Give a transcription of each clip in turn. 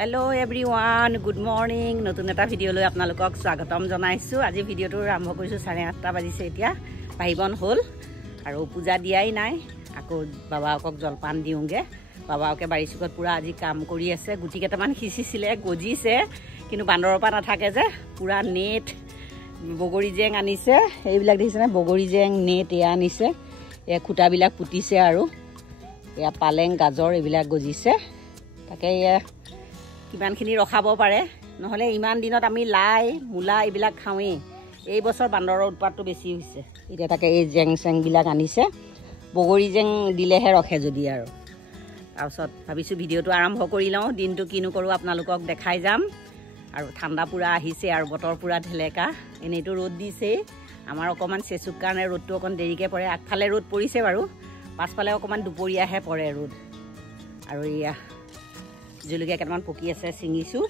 Hello everyone, good morning. নতুন এটা video লৈ আপোনালোকক স্বাগতম জনাইছো। আজি ভিডিওটো আৰম্ভ কৰিছো 8:30 বাজিছে এতিয়া। পাহিবন হল আৰু পূজা দিয়াই নাই। আকৌ বাবাকক জলপান দিওঁগে। বাবাকে বাৰিচুকত পুৰা আজি কাম কৰি আছে। গুটি কেটামান খিচিছিলে, গজিছে, কিন্তু বান্দৰৰ পা নাথাকে যে পুৰা নেট বগৰী জেং আনিছে। এইবিলাক দেখিছেনে বগৰী জেং নেট এয়া আনিছে। এ খুটাবিলাক পুতিছে আৰু এয়া পালেং গাজৰ এইবিলাক গজিছে। তাকে কিমানখিনি ৰখাব পাৰে নহলে ইমান দিনত আমি লাই মূলা এইবিলাক খাওঁৱেই। এই বছৰ বান্দৰৰ উৎপাতটো বেছি হৈছে। এতিয়া তাকে এই জেং চেংবিলাক আনিছে। বগৰী জেং দিলেহে ৰখে যদি আৰু তাৰপিছত ভাবিছোঁ ভিডিঅ'টো আৰম্ভ কৰি লওঁ। দিনটো কিনো কৰোঁ আপোনালোকক দেখাই যাম। আৰু ঠাণ্ডা পুৰা আহিছে আৰু বতৰ পুৰা ঢেলেকা। এনেইতো ৰ'দ দিছেই। আমাৰ অকণমান চেচুক কাৰণে ৰ'দটো অকণ দেৰিকৈ পৰে। আগফালে ৰ'দ পৰিছে বাৰু, পাছফালে অকণমান দুপৰীয়াহে পৰে ৰ'দ। আৰু এয়া জলকীয়া কেইটামান পকি আছে, ছিঙিছোঁ।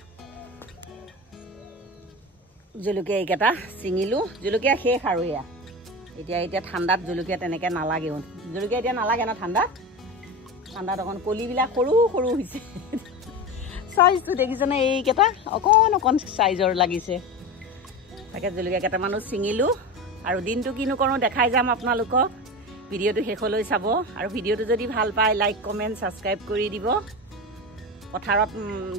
জলকীয়া এইকেইটা ছিঙিলোঁ। জলকীয়া শেষ আৰু এতিয়া ঠাণ্ডাত জলকীয়া তেনেকৈ নালাগেও। জলকীয়া এতিয়া নালাগে ন ঠাণ্ডাত অকণ কলিবিলাক সৰু সৰু হৈছে। চাইজটো দেখিছেনে এইকেইটা অকণ চাইজৰ লাগিছে। তাকে জলকীয়া কেইটামানো ছিঙিলোঁ। আৰু দিনটো কিনো কৰোঁ দেখাই যাম আপোনালোকক। ভিডিঅ'টো শেষলৈ চাব। আৰু ভিডিঅ'টো যদি ভাল পায় লাইক কমেণ্ট ছাবস্ক্ৰাইব কৰি দিব। পথাৰত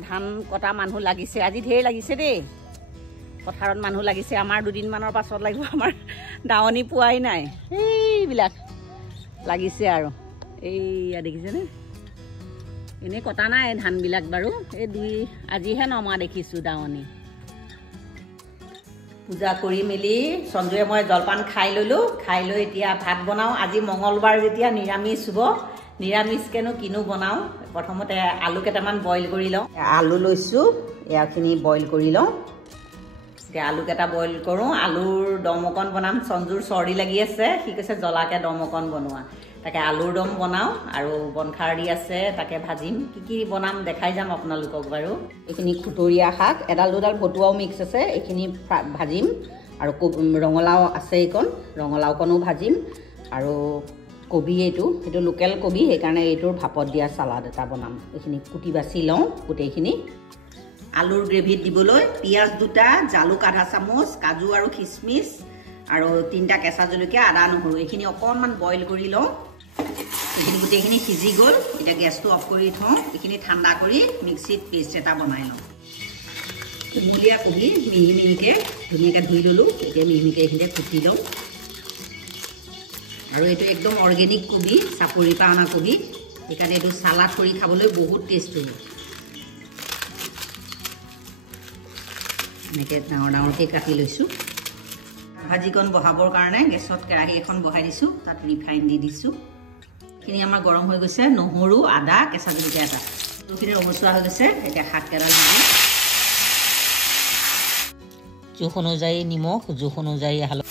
ধান কটা মানুহ লাগিছে, আজি ঢেৰ লাগিছে দেই। পথাৰত মানুহ লাগিছে। আমাৰ দুদিনমানৰ পাছত লাগিব। আমাৰ দাৱনি পোৱাই নাই। এইবিলাক লাগিছে আৰু এইয়া দেখিছেনে। এনেই কটা নাই ধানবিলাক বাৰু। এই আজিহে নমা দেখিছোঁ দাৱনি। পূজা কৰি মেলি সঞ্জয়ে মই জলপান খাই ল'লোঁ। খাই লৈ এতিয়া ভাত বনাওঁ। আজি মঙলবাৰ যেতিয়া নিৰামিষ হ'ব। নিৰামিষকেনো কিনো বনাওঁ। প্ৰথমতে আলু কেইটামান বইল কৰি লওঁ। আলু লৈছোঁ, এয়াখিনি বইল কৰি লওঁ। এতিয়া আলুকেইটা বইল কৰোঁ। আলুৰ দম অকণ বনাম। সঞ্জুৰ চৰ্দি লাগি আছে, সি কৈছে জ্বলাকৈ দম অকণ বনোৱা। তাকে আলুৰ দম বনাওঁ আৰু বনখাৰ দি আছে, তাকে ভাজিম। কি বনাম দেখাই যাম আপোনালোকক বাৰু। এইখিনি খুতৰীয়া শাক, এডাল দুডাল ভতুৱাও মিক্স আছে, এইখিনি ভাজিম। আৰু ৰঙালাও আছে, এইকণ ৰঙালাওকণো ভাজিম। আৰু কবি এইটো লোকেল কবি, সেইকাৰণে এইটোৰ ভাপত দিয়া চালাড এটা বনাম। এইখিনি কুটি বাছি লওঁ গোটেইখিনি। আলুৰ গ্ৰেভিত দিবলৈ পিঁয়াজ 2টা, জালুক আধা চামুচ, কাজু আৰু খিচমিচ আৰু 3টা কেঁচা জলকীয়া, আদা নহৰু এইখিনি অকণমান বইল কৰি লওঁ। এইখিনি গোটেইখিনি সিজি গ'ল। এতিয়া গেছটো অফ কৰি থওঁ। এইখিনি ঠাণ্ডা কৰি মিক্সিত পেষ্ট এটা বনাই লওঁ। কুমলীয়া কবি মিহি মিহিকৈ ধুনীয়াকৈ ধুই ল'লোঁ। এতিয়া মিহি মিহিকৈ এইখিনিতে কুটি লওঁ। আৰু এইটো একদম অৰ্গেনিক কবি, চাপৰিৰ পৰা অনা কবি, সেইকাৰণে এইটো চালাড কৰি খাবলৈ বহুত টেষ্ট হ'ব। এনেকৈ ডাঙৰকৈ কাটি লৈছোঁ। ভাজিকণ বহাবৰ কাৰণে গেছত কেৰাহী এখন বহাই দিছোঁ। তাত ৰিফাইন দি দিছোঁ। এইখিনি আমাৰ গৰম হৈ গৈছে। নহৰু, আদা, কেঁচা জলকীয়া এটা এইখিনি ৰঙচুৱা হৈ গৈছে। এতিয়া শাককেইডাল দি দিওঁ। জোখ অনুযায়ী নিমখ, জোখ অনুযায়ী হালধি।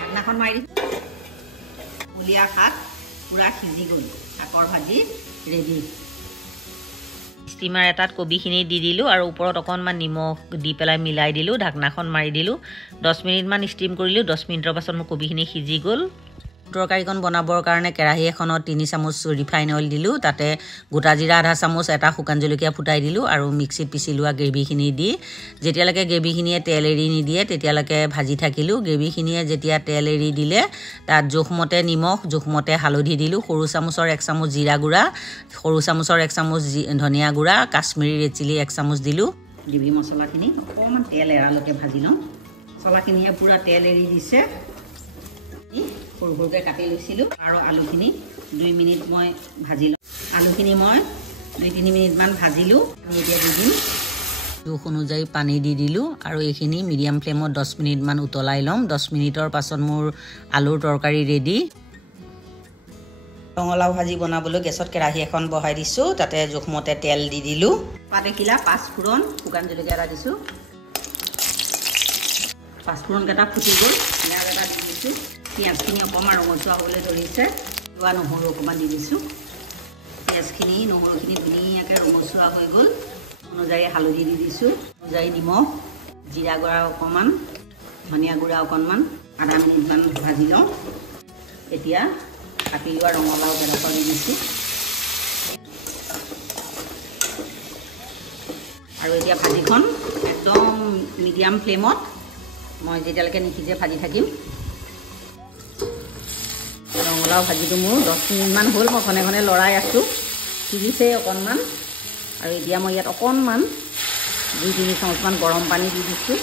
ঢাকনাখন মাৰি দিছোঁ। কুমলীয়া শাক পুৰা সিজি গ'ল। শাকৰ ভাজি ৰেডি। ষ্টিমাৰ এটাত কবিখিনি দি দিলোঁ আৰু ওপৰত অকণমান নিমখ দি পেলাই মিলাই দিলোঁ। ঢাকনাখন মাৰি দিলোঁ। 10 মিনিটমান ষ্টিম কৰিলোঁ। 10 মিনিটৰ পাছত মোৰ কবিখিনি সিজি গ'ল। তৰকাৰীকণ বনাবৰ কাৰণে কেৰাহী এখনত 3 চামুচ ৰিফাইন অইল দিলোঁ। তাতে গোটা জিৰা আধা চামুচ, এটা শুকান জলকীয়া ফুটাই দিলোঁ আৰু মিক্সিত পিচি লোৱা গ্ৰেভিখিনি দি যেতিয়ালৈকে গ্ৰেভিখিনিয়ে তেল এৰি নিদিয়ে তেতিয়ালৈকে ভাজি থাকিলোঁ। গ্ৰেভিখিনিয়ে যেতিয়া তেল এৰি দিলে তাত জোখমতে নিমখ, জোখমতে হালধি দিলোঁ। সৰু চামুচৰ 1 চামুচ জিৰা গুড়া, সৰু চামুচৰ 1 চামুচ ধনিয়া গুড়া, কাশ্মীৰী ৰেড চিলি 1 চামুচ দিলোঁ। গ্ৰেভি মছলাখিনি অকণমান তেল এৰালৈকে ভাজি লওঁ। মছলাখিনিয়ে পূৰা তেল এৰি দিছে। সৰু সৰুকৈ কাটি লৈছিলোঁ আৰু আলুখিনি 2 মিনিট মই ভাজি লওঁ। আলুখিনি মই 2-3 মিনিটমান ভাজিলোঁ। আমি এতিয়া দি দিম। জোখ অনুযায়ী পানী দি দিলোঁ আৰু এইখিনি মিডিয়াম ফ্লেমত 10 মিনিটমান উতলাই ল'ম। 10 মিনিটৰ পাছত মোৰ আলুৰ তৰকাৰী ৰেডি। ৰঙালাও ভাজি বনাবলৈ গেছত কেৰাহী এখন বহাই দিছোঁ। তাতে জোখমতে তেল দি দিলোঁ। পাতেখিলা, 5 ফুৰণ, শুকান জলকীয়া এটা দিছোঁ। 5 ফুৰণকেইটা ফুটি গ'ল। পিঁয়াজ এটা দি দিছোঁ। পিঁয়াজখিনি অকণমান ৰঙচুৱা হ'বলৈ ধৰিছে। লোৱা নহৰু অকণমান দি দিছোঁ। পিঁয়াজখিনি নহৰুখিনি ধুনীয়াকৈ ৰঙচুৱা হৈ গ'ল। অনুযায়ী হালধি দি দিছোঁ, অনুযায়ী নিমখ, জিৰা গুড়া অকণমান, ধনিয়া গুড়া অকণমান, আধা মিনিটমান ভাজি লওঁ। এতিয়া কাটি লোৱা ৰঙালাও কেইডোখৰ দি দিছোঁ আৰু এতিয়া ভাজিখন একদম মিডিয়াম ফ্লেমত মই যেতিয়ালৈকে নিসিজে ভাজি থাকিম ৰঙালাও ভাজিটো মোৰ 10 মিনিটমান হ'ল মই ঘনে ঘনে লৰাই আছোঁ সিজিছে অকণমান আৰু এতিয়া মই ইয়াত অকণমান 2-3 চামুচমান গৰম পানী দি দিছোঁ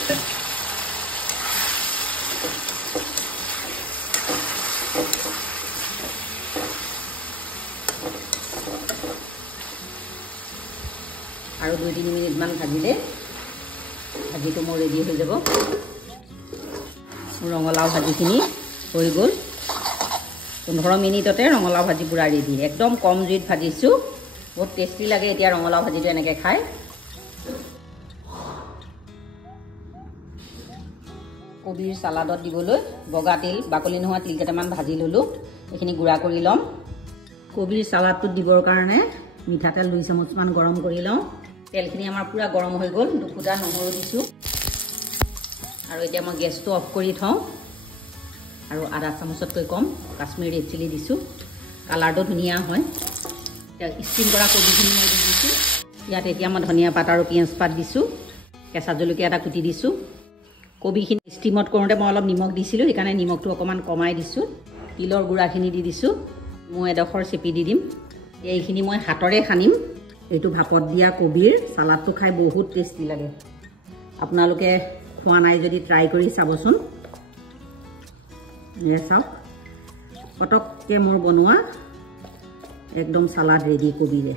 আৰু 2-3 মিনিটমান ভাজিলে ভাজিটো মোৰ ৰেডি হৈ যাব ৰঙালাও ভাজিখিনি হৈ গ'ল 15 মিনিটতে ৰঙালাও ভাজি পুৰা ৰেডি একদম কম জুইত ভাজিছোঁ বহুত টেষ্টি লাগে এতিয়া ৰঙালাও ভাজিটো এনেকৈ খাই কবিৰ সালাডত দিবলৈ বগা তিল বাকলি নোহোৱা তিল কেইটামান ভাজি ল'লোঁ এইখিনি গুড়া কৰি ল'ম কবিৰ সালাডটোত দিবৰ কাৰণে মিঠাতেল 2 চামুচমান গৰম কৰি লওঁ তেলখিনি আমাৰ পুৰা গৰম হৈ গ'ল দুফুটা নহৰু দিছোঁ আৰু এতিয়া মই গেছটো অফ কৰি থওঁ আৰু আধা চামুচতকৈ কম কাশ্মীৰ ৰেড চিলি দিছোঁ কালাৰটো ধুনীয়া হয় এতিয়া ষ্টিম কৰা কবিখিনি মই দি দিছোঁ ইয়াত এতিয়া মই ধনিয়া পাত আৰু পিঁয়াজ পাত দিছোঁ কেঁচা জলকীয়া এটা কুটি দিছোঁ কবিখিনি ষ্টিমত কৰোঁতে মই অলপ নিমখ দিছিলোঁ সেইকাৰণে নিমখটো অকণমান কমাই দিছোঁ তিলৰ গুড়াখিনি দি দিছোঁ মই এডোখৰ চেপি দি দিম এইখিনি মই হাতৰে সানিম এইটো ভাপত দিয়া কবিৰ সালাডটো খাই বহুত টেষ্টি লাগে আপোনালোকে খোৱা নাই যদি ট্ৰাই কৰি চাবচোন এয়া চাওক পটককৈ মোৰ বনোৱা একদম সালাড ৰেডি কবিৰে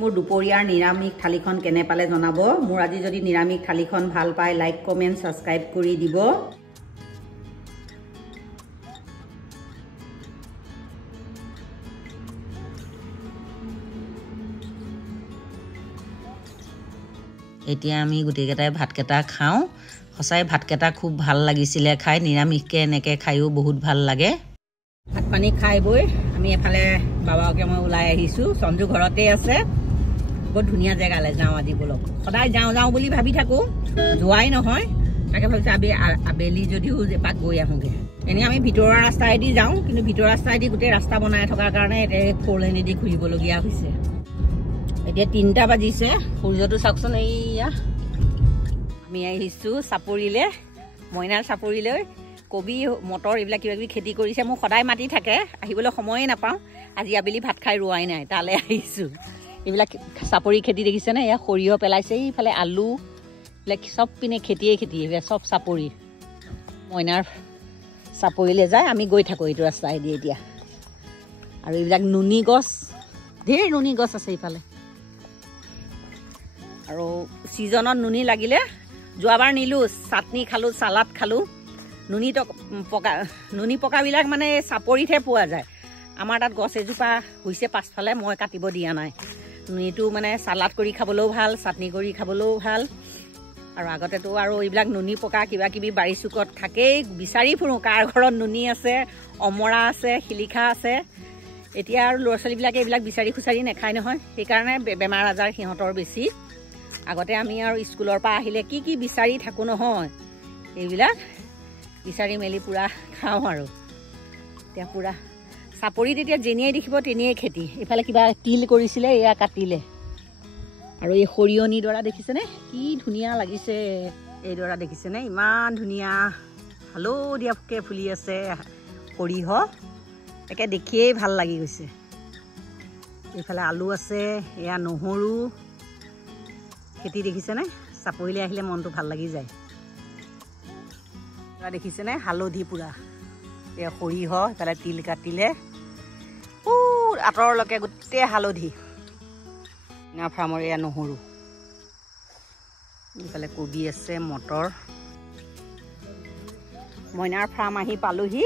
মোৰ দুপৰীয়াৰ নিৰামিষ থালিখন কেনে পালে জনাব মোৰ আজি যদি নিৰামিষ থালিখন ভাল পায় লাইক কমেণ্ট সাবস্ক্ৰাইব কৰি দিব এতিয়া আমি গোটেইকেইটাই ভাতকেইটা খাওঁ সঁচাই ভাতকেইটা খুব ভাল লাগিছিলে খাই নিৰামিষকৈ এনেকৈ খায়ো বহুত ভাল লাগে ভাত পানী খাই বৈ আমি এফালে বাবাকে মই ওলাই আহিছোঁ সঞ্জু ঘৰতে আছে বহুত ধুনীয়া জেগালৈ যাওঁ আজি বলক সদায় যাওঁ বুলি ভাবি থাকোঁ যোৱাই নহয় তাকে ভাবিছোঁ আবেলি যদিও এপাক গৈ আহোঁগৈ এনেই আমি ভিতৰুৱা ৰাস্তাইদি যাওঁ কিন্তু ভিতৰুৱা ৰাস্তাইদি গোটেই ৰাস্তা বনাই থকাৰ কাৰণে এতিয়া 4 লেনেদি ঘূৰিবলগীয়া হৈছে এতিয়া 3টা বাজিছে সূৰ্যটো চাওকচোন এইয়া আমি আহিছোঁ চাপৰিলৈ মইনাৰ চাপৰিলৈ কবি মটৰ এইবিলাক কিবা কিবি খেতি কৰিছে মোক সদায় মাতি থাকে আহিবলৈ সময়ে নাপাওঁ আজি আবেলি ভাত খাই ৰোৱাই নাই তালৈ আহিছোঁ এইবিলাক চাপৰি খেতি দেখিছেনে এয়া সৰিয়হ পেলাইছে এইফালে আলু এইবিলাক চব পিনে খেতিয়ে এইবিলাক চব চাপৰি মইনাৰ চাপৰিলৈ যায় আমি গৈ থাকোঁ এইটো ৰাস্তাইদি এতিয়া আৰু এইবিলাক নুনি গছ ঢেৰ নুনি গছ আছে এইফালে আৰু ছিজনত নুনি লাগিলে যোৱাবাৰ নিলোঁ চাটনি খালোঁ চালাড খালোঁ নুনি পকাবিলাক মানে চাপৰিতহে পোৱা যায় আমাৰ তাত গছ এজোপা হৈছে পাছফালে মই কাটিব দিয়া নাই নুনিটো মানে চালাড কৰি খাবলৈও ভাল চাটনি কৰি খাবলৈও ভাল আৰু আগতেতো আৰু এইবিলাক নুনি পকা কিবা কিবি বাৰী চুকত থাকেই বিচাৰি ফুৰোঁ কাৰ ঘৰত নুনি আছে অমৰা আছে শিলিখা আছে এতিয়া আৰু ল'ৰা ছোৱালীবিলাকে এইবিলাক বিচাৰি খুচাৰি নাখায় নহয় সেইকাৰণে বেমাৰ আজাৰ সিহঁতৰ বেছি আগতে আমি আৰু স্কুলৰ পৰা আহিলে কি বিচাৰি থাকোঁ নহয় এইবিলাক বিচাৰি মেলি পুৰা খাওঁ আৰু এতিয়া পুৰা চাপৰিত এতিয়া যেনিয়ে দেখিব তেনিয়ে খেতি এইফালে কিবা তিল কৰিছিলে এয়া কাটিলে আৰু এই সৰিয়হনিডৰা দেখিছেনে কি ধুনীয়া লাগিছে এইডৰা দেখিছেনে ইমান ধুনীয়া হালধীয়াকৈ ফুলি আছে সৰিয়হ একে দেখিয়েই ভাল লাগি গৈছে এইফালে আলু আছে এয়া নহৰু খেতি দেখিছেনে চাপৰিলৈ আহিলে মনটো ভাল লাগি যায় দেখিছেনে হালধি পুৰা এয়া সৰিয়হ এইফালে তিল কাটিলে আঁতৰলৈকে গোটেই হালধি ফাৰ্মৰ এয়া নহৰু এইফালে কবি আছে মটৰ মইনাৰ ফাৰ্ম আহি পালোহি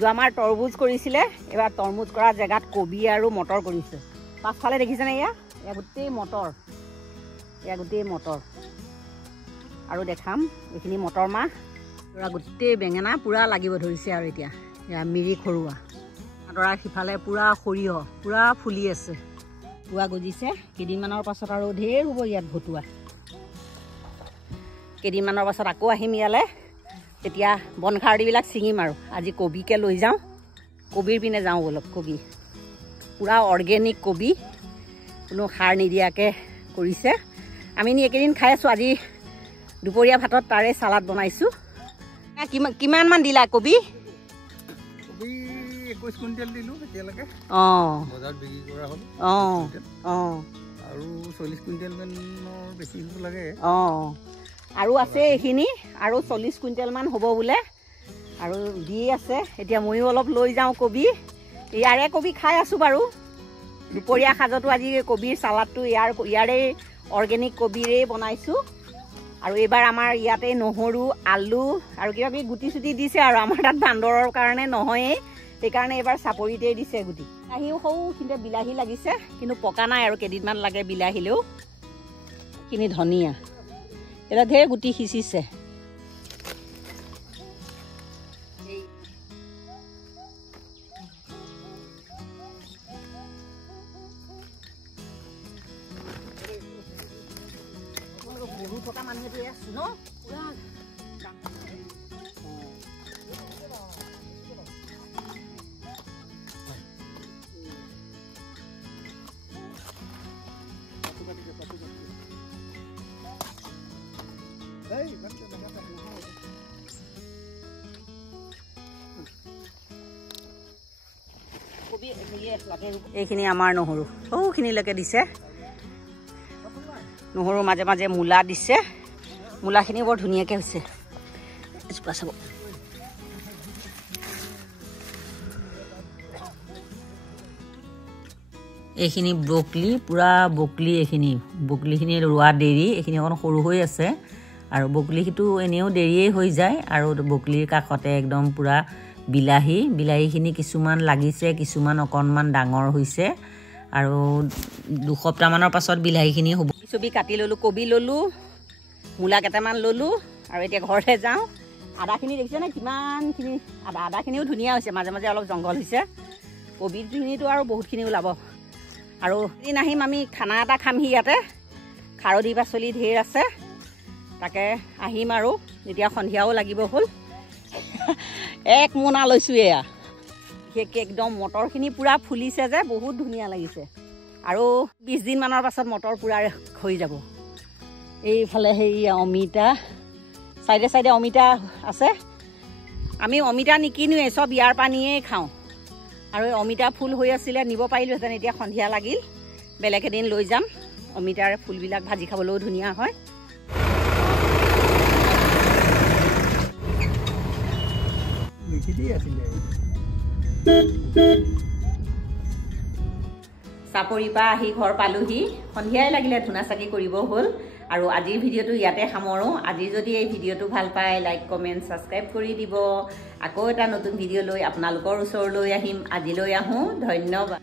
যোৱাবাৰ তৰমুজ কৰিছিলে এবাৰ তৰমুজ কৰা জেগাত কবি আৰু মটৰ কৰিছে পাছফালে দেখিছেনে এয়া গোটেই মটৰ আৰু দেখাম এইখিনি মটৰ মাহ পুৰা গোটেই বেঙেনা পুৰা লাগিব ধৰিছে আৰু এতিয়া এয়া মিৰি খৰুৱা আদৰাৰ সিফালে পুৰা সৰিয়হ পুৰা ফুলি আছে পুৱা গজিছে কেইদিনমানৰ পাছত আৰু ঢেৰ হ'ব ইয়াত ভতুৱা কেইদিনমানৰ পাছত আকৌ আহিম ইয়ালৈ তেতিয়া বনখাৰদিবিলাক ছিঙিম আৰু আজি কবিকে লৈ যাওঁ কবিৰ পিনে যাওঁ অলপ কবি পুৰা অৰ্গেনিক কবি কোনো সাৰ নিদিয়াকৈ কৰিছে আমি একেদিন খাই আছোঁ আজি দুপৰীয়া ভাতত তাৰে চালাড বনাইছোঁ কিমানমান দিলা কবি 21 কুইণ্টেল দিলোঁ এতিয়ালৈকে বজাৰত বিক্ৰী কৰা হ'ল আৰু 40 কুইণ্টেলমানৰ বেছি হ'ব লাগে আৰু আছে এইখিনি আৰু 40 কুইণ্টেলমান হ'ব বোলে আৰু দি আছে এতিয়া ময়ো অলপ লৈ যাওঁ কবি ইয়াৰে কবি খাই আছোঁ বাৰু দুপৰীয়া সাজতো আজি কবিৰ চালাডটো ইয়াৰে অৰ্গেনিক কবিৰেই বনাইছোঁ আৰু এইবাৰ আমাৰ ইয়াতে নহৰু আলু আৰু কিবা কিবি গুটি চুটি দিছে আৰু আমাৰ তাত বান্দৰৰ কাৰণে নহয়েই সেইকাৰণে এইবাৰ চাপৰিতেই দিছে গুটি বিলাহীও সৰুখিনিতে বিলাহী লাগিছে কিন্তু পকা নাই আৰু কেইদিনমান লাগে বিলাহীলেও এইখিনি ধনিয়া এতিয়া ঢেৰ গুটি সিঁচিছে গৰু থকা মানুহে আছো ন পুৰা এইখিনি আমাৰ নহৰু সৰুখিনিলৈকে দিছে নহৰু মাজে মাজে মূলা দিছে মূলাখিনি বৰ ধুনীয়াকৈ হৈছে চাব এইখিনি ব্ৰকলি পুৰা বকলি বকলিখিনি ৰোৱা দেৰি এইখিনি অকণ সৰু হৈ আছে আৰু বকলিটো এনেও দেৰিয়েই হৈ যায় আৰু বকলিৰ কাষতে একদম পুৰা বিলাহীখিনি কিছুমান লাগিছে কিছুমান অকণমান ডাঙৰ হৈছে আৰু দুসপ্তাহমানৰ পাছত বিলাহীখিনি হ'ব ছবি কাটি ল'লোঁ কবি ল'লোঁ মূলা কেইটামান ল'লোঁ আৰু এতিয়া ঘৰলৈ যাওঁ আদাখিনি দেখিছেনে কিমানখিনি আদাখিনিও ধুনীয়া হৈছে মাজে মাজে অলপ জংঘল হৈছে কবিখিনিতো আৰু বহুতখিনি ওলাব আৰু এদিন আহিম আমি খানা এটা খামহি ইয়াতে খাৰধি পাচলি ঢেৰ আছে তাকে আহিম আৰু এতিয়া সন্ধিয়াও লাগিব হ'ল এক মোনা লৈছোঁ এয়া বিশেষকৈ একদম মটৰখিনি পূৰা ফুলিছে যে বহুত ধুনীয়া লাগিছে আৰু 20 দিনমানৰ পাছত মটৰ পূৰা হৈ যাব এইফালে সেই অমিতা চাইডে চাইডে অমিতা আছে আমি অমিতা নিকিনোৱে চব ইয়াৰ পানীয়েই খাওঁ আৰু অমিতা ফুল হৈ আছিলে নিব পাৰিলোহেঁতেন এতিয়া সন্ধিয়া লাগিল বেলেগ এদিন লৈ যাম অমিতাৰ ফুলবিলাক ভাজি খাবলৈও ধুনীয়া হয় চাপৰিৰ পৰা আহি ঘৰ পালোহি সন্ধিয়াই লাগিলে ধূনা চাকি কৰিব হ'ল আৰু আজিৰ ভিডিঅ'টো ইয়াতে সামৰোঁ আজি যদি এই ভিডিঅ'টো ভাল পায় লাইক কমেণ্ট ছাবস্ক্ৰাইব কৰি দিব আকৌ এটা নতুন ভিডিঅ' লৈ আপোনালোকৰ ওচৰলৈ আহিম আজিলৈ আহোঁ ধন্যবাদ